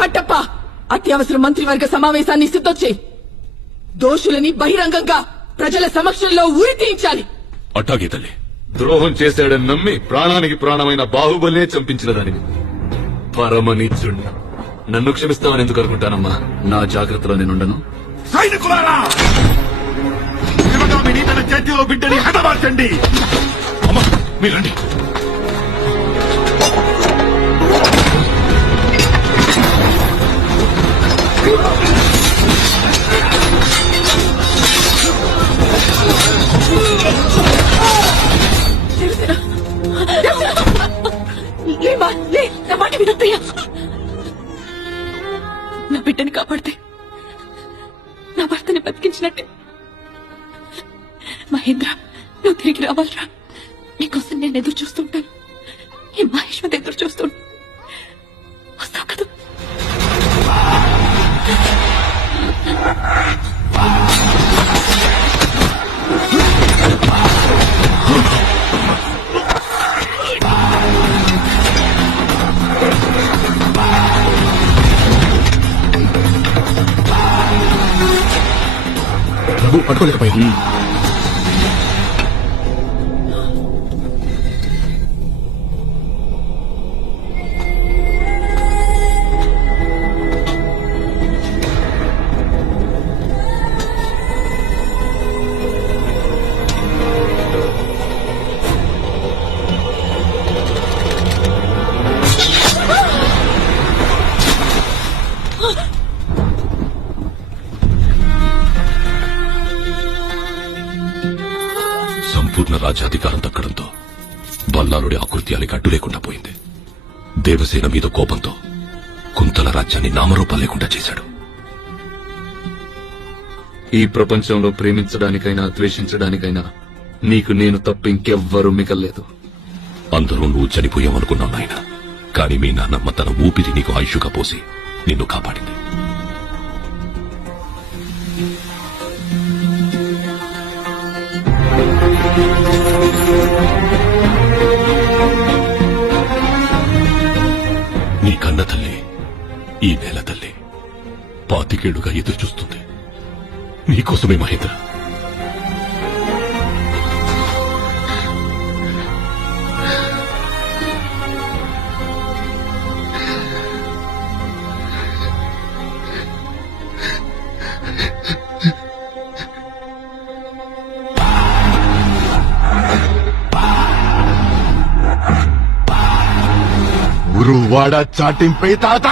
కట్టప్ప అత్యవసర మంత్రివర్గ సమావేశాన్ని సిద్ధొచ్చేయి. దోషులని బహిరంగంగా ప్రజల సమక్షంలో ఉరి తీయించాలి. అట్టాగే తల్లి. ద్రోహం చేశాడని నమ్మి ప్రాణానికి ప్రాణమైన బాహుబలినే చంపించిన దానిని పరమనీచుణ్ణి నన్ను క్షమిస్తామని ఎందుకు అనుకుంటానమ్మా? నా జాగ్రత్తలో నేనుండను. సైనికులారా, శివగామిని తన చేతిలో బిడ్డని హతమార్చండి. అమ్మా మీరండి. నా మాట వినత్తయ్యా. నా బిడ్డని కాపాడితే నా భర్తని బతికించినట్టే. మహేంద్ర, నువ్వు తిరిగి రావాలరా. నీకోసం నేను ఎదురు చూస్తుంటాను. ఈ మహేష్ మీద ఎదురు చూస్తుంటా. వస్తావు కదా? పట్టుకోలేకపోయా. సంపూర్ణ రాజ్యాధికారం దక్కడంతో బల్లాలుడి ఆకృత్యానికి అడ్డు లేకుండా పోయింది. దేవసేన మీద కోపంతో కుంతల రాజ్యాన్ని నామరూపం లేకుండా చేశాడు. ఈ ప్రపంచంలో ప్రేమించడానికైనా ద్వేషించడానికైనా నీకు నేను తప్ప ఇంకెవ్వరూ మిగల్లేదు. అందరూ నువ్వు చనిపోయావనుకున్నావు నాయన. కాని మీ నాన్నమ్మ తన ఊపిరి నీకు ఆయుష్గా పోసి నిన్ను కాపాడింది. నీ కన్న తల్లి, ఈ నేల తల్లి 25 ఏళ్లుగా ఎదురు చూస్తుంది నీకోసమే మహేంద్ర. గురువాడ చాటింపై తాత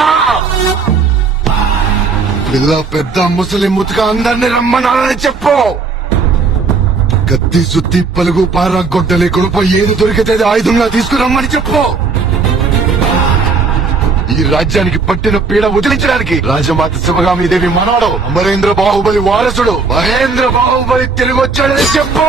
పిల్ల పెద్ద ముసలి ముతుక అందరిని రమ్మనాలని చెప్పు. కత్తి సుత్తి పలుగు పార గొడ్డలి కొడుపు ఏది దొరికితే ఆయుధంగా తీసుకురమ్మని చెప్పు. ఈ రాజ్యానికి పట్టిన పీడ వదిలించడానికి రాజమాత శివగామిదేవి మనవడు అమరేంద్ర బాహుబలి వారసుడు మహేంద్ర బాహుబలి తిరిగొచ్చాడని చెప్పు.